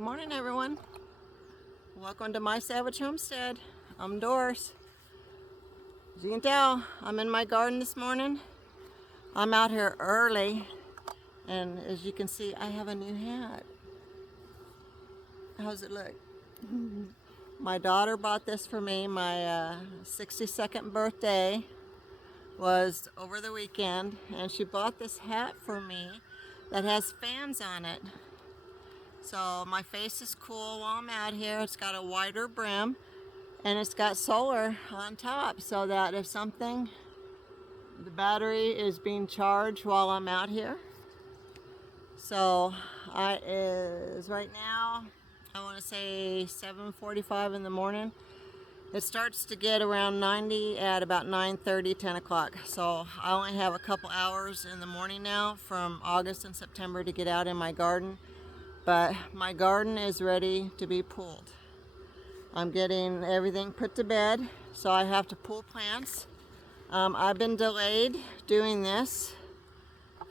Good morning, everyone. Welcome to my savage homestead. I'm Doris. As you can tell, I'm in my garden this morning. I'm out here early, and as you can see, I have a new hat. How's it look? My daughter bought this for me. My 62nd birthday was over the weekend, and she bought this hat for me that has fans on it. So my face is cool while I'm out here. It's got a wider brim and it's got solar on top so that if the battery is being charged while I'm out here. So is right now, I want to say 7:45 in the morning. It starts to get around 90 at about 9:30, 10 o'clock. So I only have a couple hours in the morning now from August and September to get out in my garden. But my garden is ready to be pulled. I'm getting everything put to bed, so I have to pull plants. I've been delayed doing this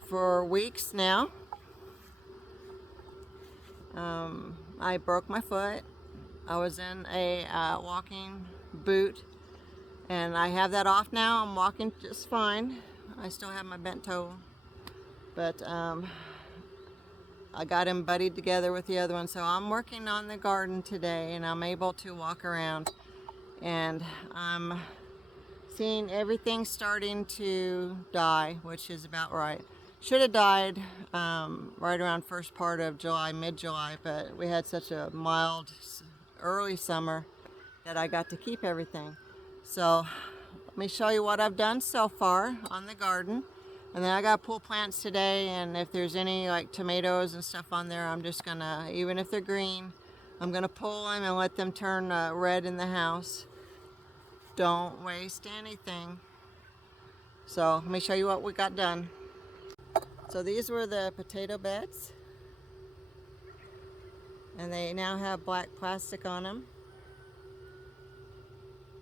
for weeks now. I broke my foot. I was in a walking boot, and I have that off now. I'm walking just fine. I still have my bent toe, but I got him buddied together with the other one. So I'm working on the garden today, and I'm able to walk around, and I'm seeing everything starting to die, which is about right. Should have died right around first part of July, mid-July, but we had such a mild early summer that I got to keep everything. So let me show you what I've done so far on the garden. And then I got to pull plants today, and if there's any like tomatoes and stuff on there, I'm just gonna, even if they're green, I'm gonna pull them and let them turn red in the house. Don't waste anything. So let me show you what we got done. So these were the potato beds, and they now have black plastic on them.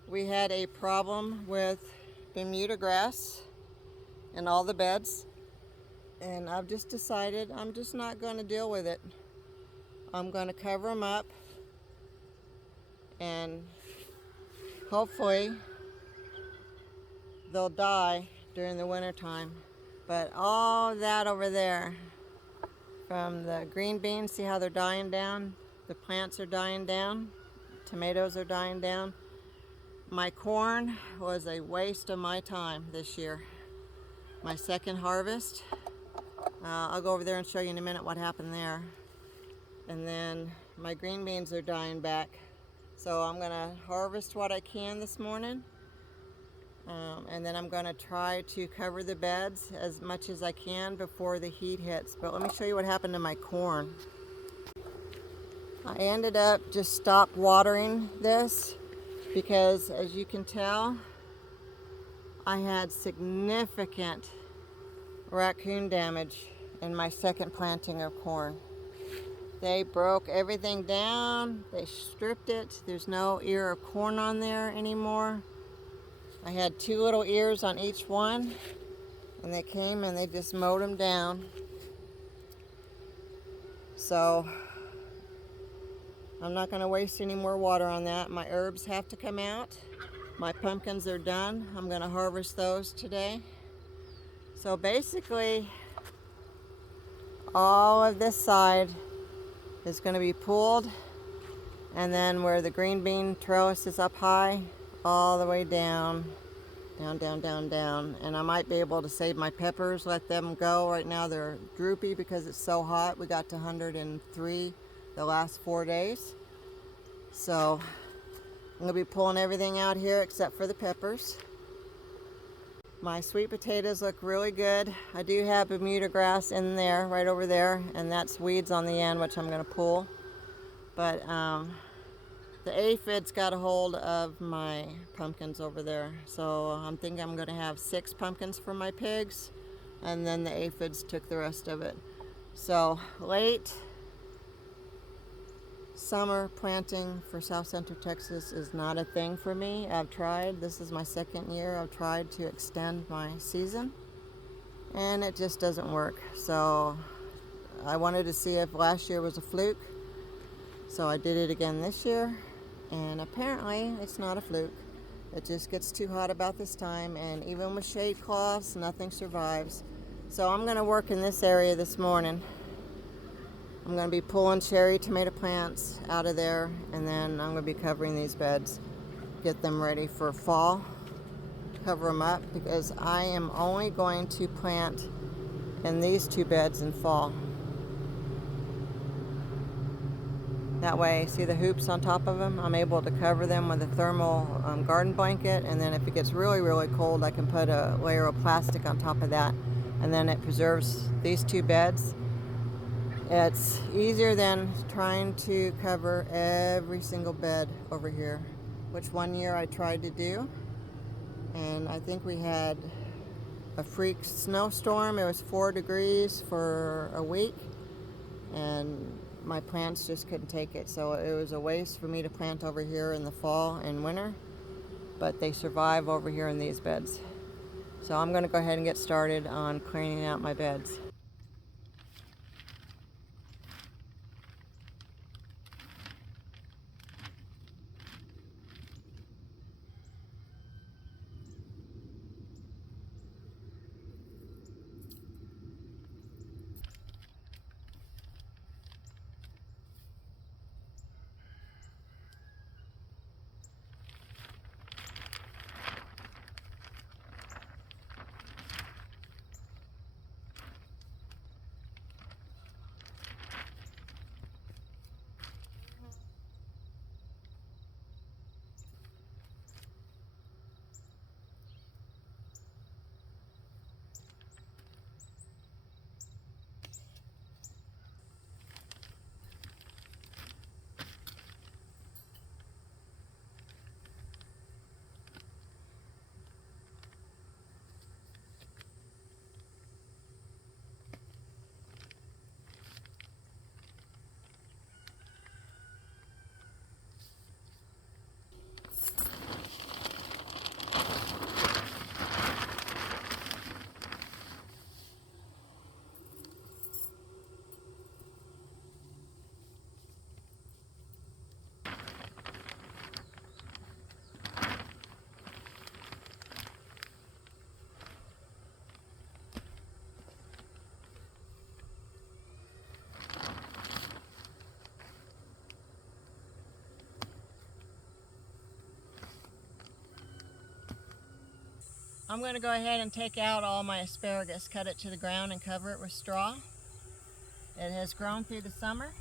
We had a problem with Bermuda grass in all the beds, and I've just decided I'm just not going to deal with it. I'm going to cover them up, and hopefully they'll die during the winter time. But all that over there, from the green beans, see how they're dying down? The plants are dying down. Tomatoes are dying down. My corn was a waste of my time this year. My second harvest. I'll go over there and show you in a minute what happened there. And then my green beans are dying back. So I'm gonna harvest what I can this morning. And then I'm gonna try to cover the beds as much as I can before the heat hits. But let me show you what happened to my corn. I ended up just stopped watering this because, as you can tell, I had significant raccoon damage in my second planting of corn. They broke everything down, they stripped it. There's no ear of corn on there anymore. I had 2 little ears on each one, and they came and they just mowed them down. So I'm not going to waste any more water on that. My herbs have to come out. My pumpkins are done. I'm going to harvest those today. So basically, all of this side is going to be pulled, and then where the green bean trellis is up high, all the way down, down. And I might be able to save my peppers, let them go. Right now they're droopy because it's so hot. We got to 103 the last 4 days. So I'm going to be pulling everything out here except for the peppers. My sweet potatoes look really good. I do have Bermuda grass in there, right over there, and that's weeds on the end, which I'm going to pull. But the aphids got a hold of my pumpkins over there. So I'm thinking I'm going to have 6 pumpkins for my pigs, and then the aphids took the rest of it. So late summer planting for South Central Texas is not a thing for me. I've tried. This is my second year. I've tried to extend my season, and it just doesn't work. So I wanted to see if last year was a fluke. So I did it again this year, and apparently it's not a fluke. It just gets too hot about this time, and even with shade cloths, nothing survives. So I'm going to work in this area this morning. I'm going to be pulling cherry tomato plants out of there, and then I'm going to be covering these beds, get them ready for fall, cover them up, because I am only going to plant in these two beds in fall. That way, see the hoops on top of them? I'm able to cover them with a thermal garden blanket, and then if it gets really, really cold, I can put a layer of plastic on top of that, and then it preserves these two beds. It's easier than trying to cover every single bed over here, which one year I tried to do, and I think we had a freak snowstorm. It was 4 degrees for a week, and my plants just couldn't take it. So it was a waste for me to plant over here in the fall and winter, but they survive over here in these beds. So I'm going to go ahead and get started on cleaning out my beds. I'm going to go ahead and take out all my asparagus, cut it to the ground, and cover it with straw. It has grown through the summer.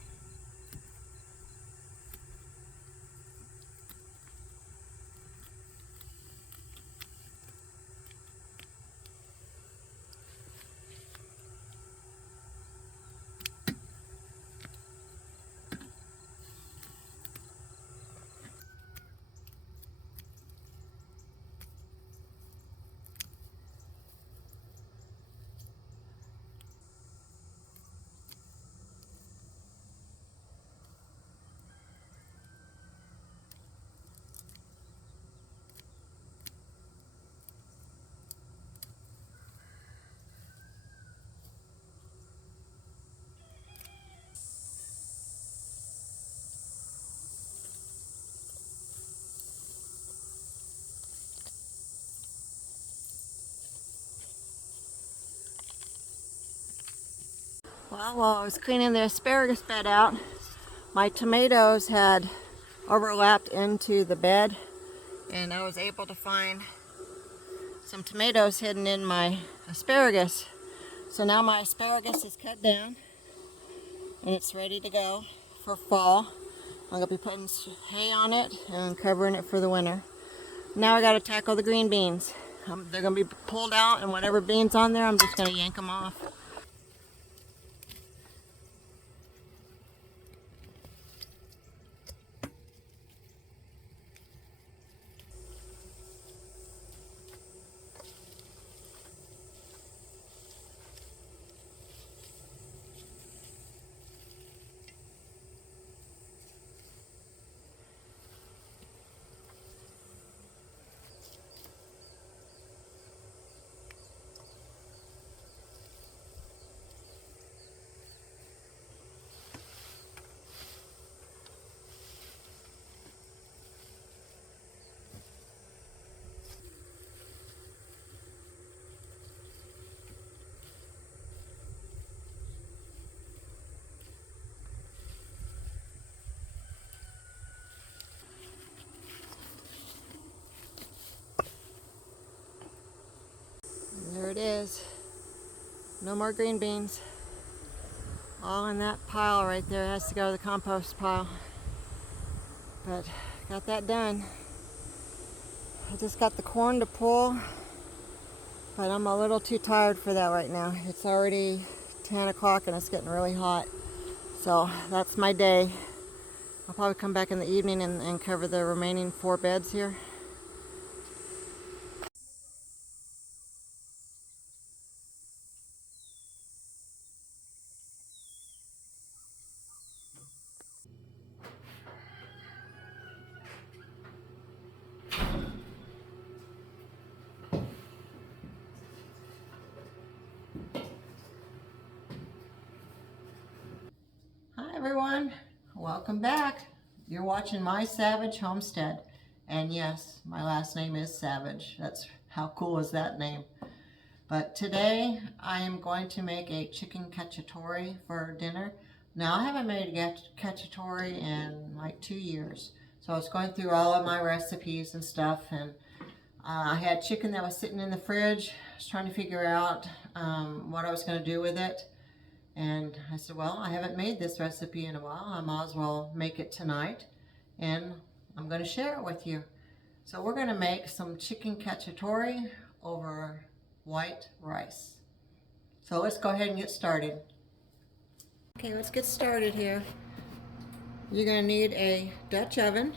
Well, while I was cleaning the asparagus bed out, my tomatoes had overlapped into the bed, and I was able to find some tomatoes hidden in my asparagus. So now my asparagus is cut down, and it's ready to go for fall. I'm going to be putting hay on it and covering it for the winter. Now I got to tackle the green beans. They're going to be pulled out, and whatever beans on there, I'm just going to yank them off. No more green beans. All in that pile right there. It has to go to the compost pile. But got that done. I just got the corn to pull, but I'm a little too tired for that right now. It's already 10 o'clock and it's getting really hot. So that's my day. I'll probably come back in the evening and cover the remaining 4 beds here. Hi everyone, welcome back. You're watching My Savage Homestead. And yes, my last name is Savage. That's how cool is that name. But today I am going to make a chicken cacciatore for dinner. Now I haven't made a cacciatore in like 2 years. So I was going through all of my recipes and stuff, and I had chicken that was sitting in the fridge. I was trying to figure out what I was going to do with it. And I said, well, I haven't made this recipe in a while. I might as well make it tonight. And I'm going to share it with you. So we're going to make some chicken cacciatore over white rice. So let's go ahead and get started. Okay, let's get started here. You're going to need a Dutch oven.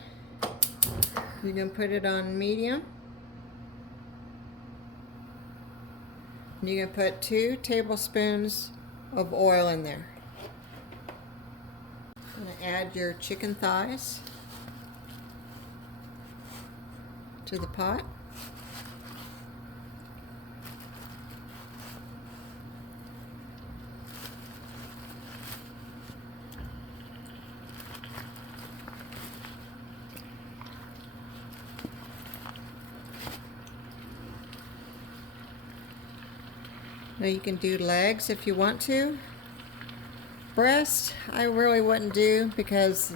You're going to put it on medium. And you're going to put 2 tablespoons of oil in there. I'm going to add your chicken thighs to the pot. Now you can do legs if you want to. Breast, I really wouldn't do because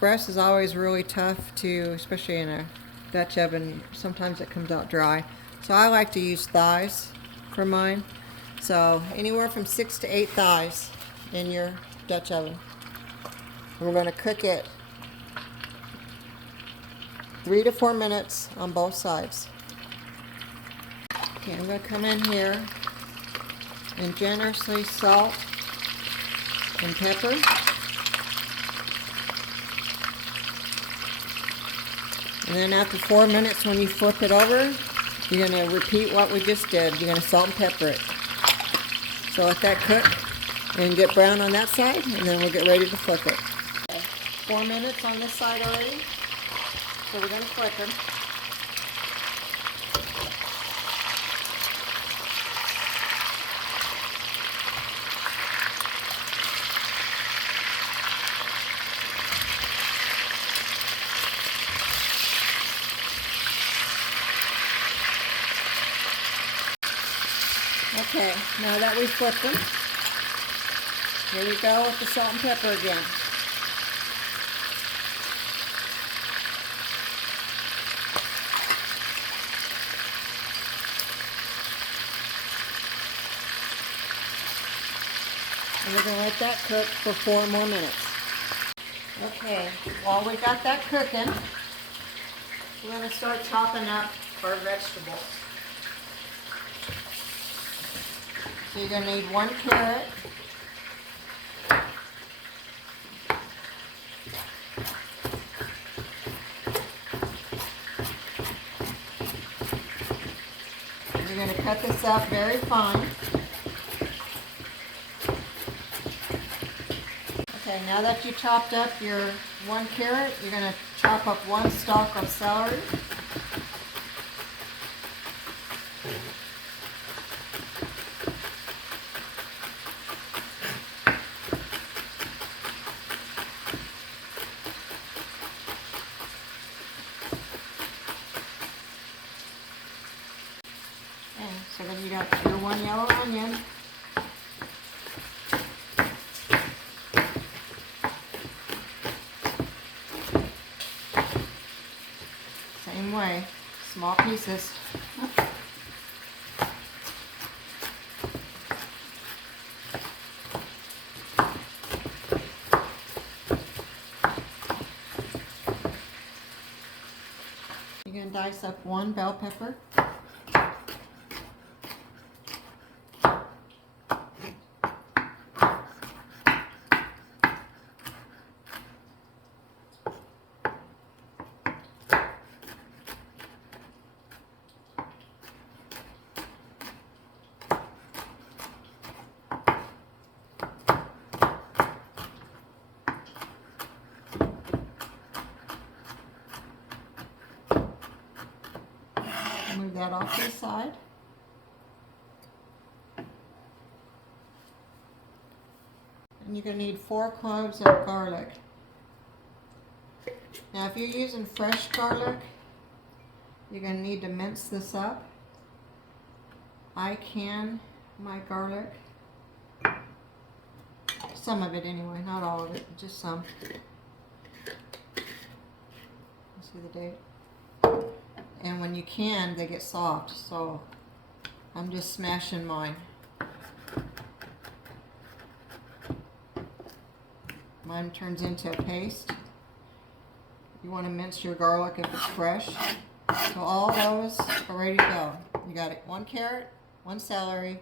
breast is always really tough to, especially in a Dutch oven. Sometimes it comes out dry. So I like to use thighs for mine. So anywhere from 6 to 8 thighs in your Dutch oven. And we're going to cook it 3 to 4 minutes on both sides. Okay, I'm going to come in here and generously salt and pepper. And then after 4 minutes, when you flip it over, you're going to repeat what we just did. You're going to salt and pepper it. So let that cook and get brown on that side, and then we'll get ready to flip it. Okay, 4 minutes on this side already, so we're going to flip them. Okay, now that we've flipped them, here we go with the salt and pepper again. And we're going to let that cook for 4 more minutes. Okay, while we got that cooking, we're going to start chopping up our vegetables. So you're going to need 1 carrot, and you're going to cut this up very fine. Okay, now that you chopped up your 1 carrot, you're going to chop up 1 stalk of celery. Okay, so then you got your 1 yellow onion. Same way, small pieces. dice up 1 bell pepper. Move that off to the side. And you're going to need 4 cloves of garlic. Now if you're using fresh garlic, you're going to need to mince this up. I can my garlic. Some of it anyway, not all of it, just some. See the date? And when you can, they get soft, so I'm just smashing mine. Mine turns into a paste. You want to mince your garlic if it's fresh. So all those are ready to go. You got it: 1 carrot, 1 celery,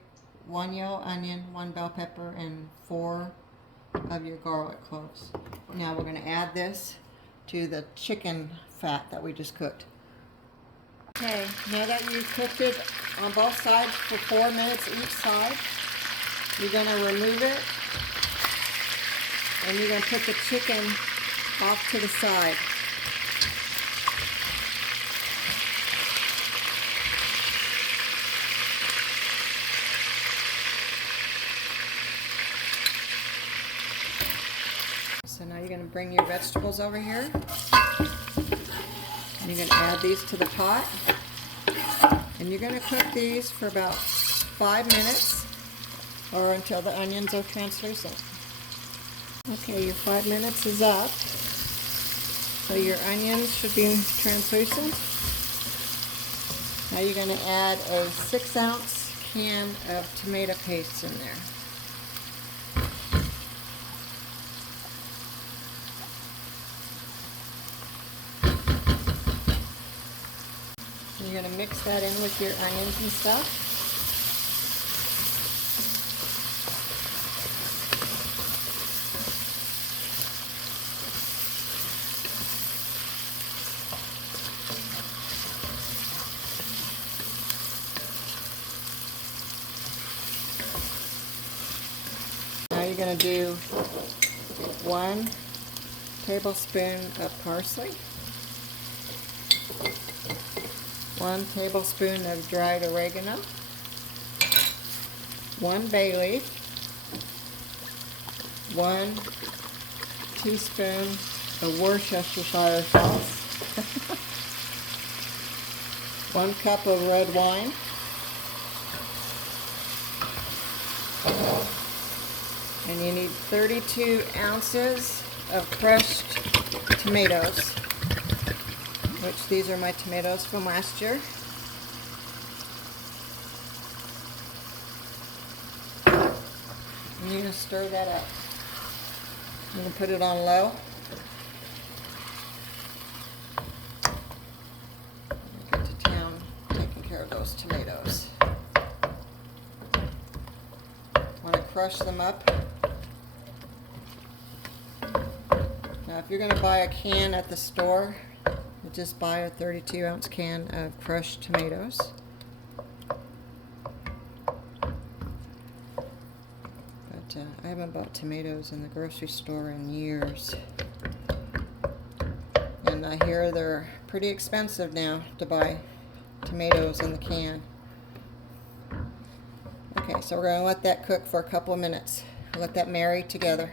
1 yellow onion, 1 bell pepper, and 4 of your garlic cloves. Now we're going to add this to the chicken fat that we just cooked. Okay, now that you've cooked it on both sides for 4 minutes each side, you're going to remove it and you're going to put the chicken off to the side. So now you're going to bring your vegetables over here. And you're going to add these to the pot. And you're going to cook these for about 5 minutes or until the onions are translucent. Okay, your 5 minutes is up. So your onions should be translucent. Now you're going to add a 6-ounce can of tomato paste in there. You're going to mix that in with your onions and stuff. Now you're going to do 1 tablespoon of parsley, 1 tablespoon of dried oregano, 1 bay leaf, 1 teaspoon of Worcestershire sauce, 1 cup of red wine, and you need 32 ounces of crushed tomatoes, which these are my tomatoes from last year. And you're going to stir that up. I'm going to put it on low. Get to town taking care of those tomatoes. Want to crush them up. Now if you're going to buy a can at the store, just buy a 32-ounce can of crushed tomatoes. But I haven't bought tomatoes in the grocery store in years. And I hear they're pretty expensive now to buy tomatoes in the can. Okay, so we're going to let that cook for a couple of minutes. Let that marry together.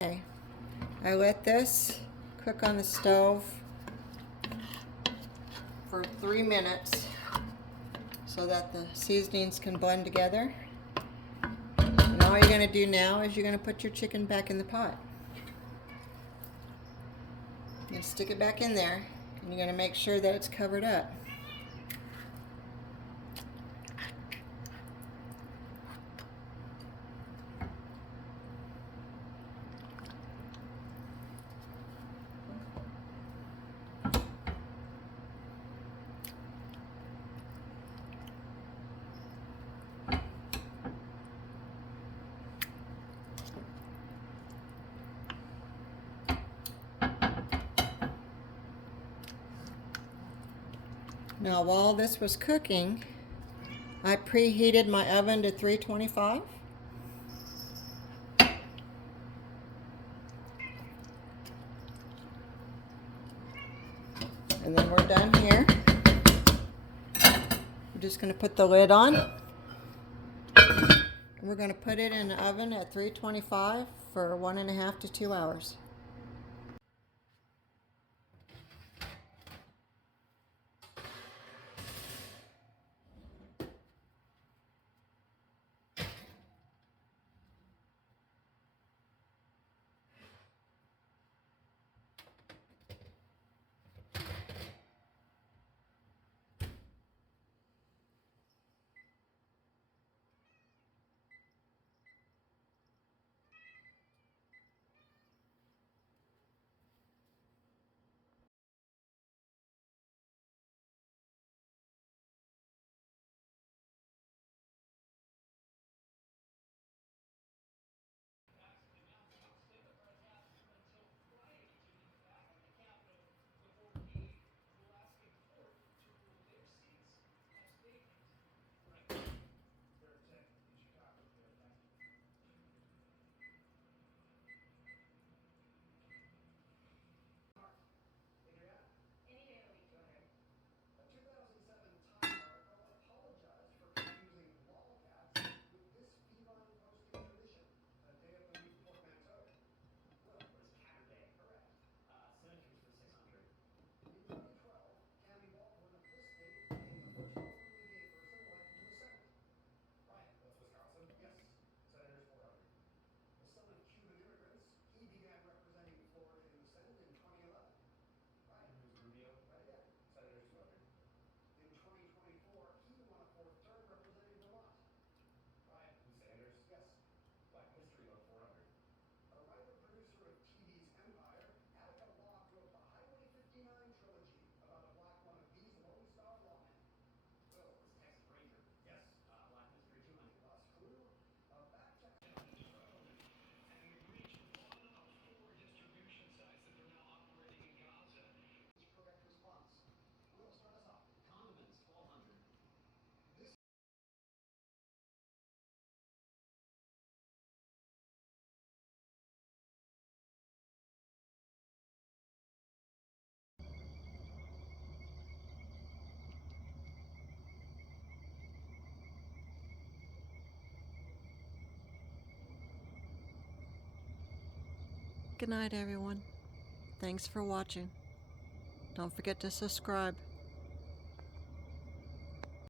Okay. I let this cook on the stove for 3 minutes so that the seasonings can blend together. And all you're going to do now is you're going to put your chicken back in the pot. You're going to stick it back in there and you're going to make sure that it's covered up. Now while this was cooking, I preheated my oven to 325. And then we're done here. We're just going to put the lid on. And we're going to put it in the oven at 325 for 1.5 to 2 hours. Good night, everyone. Thanks for watching. Don't forget to subscribe.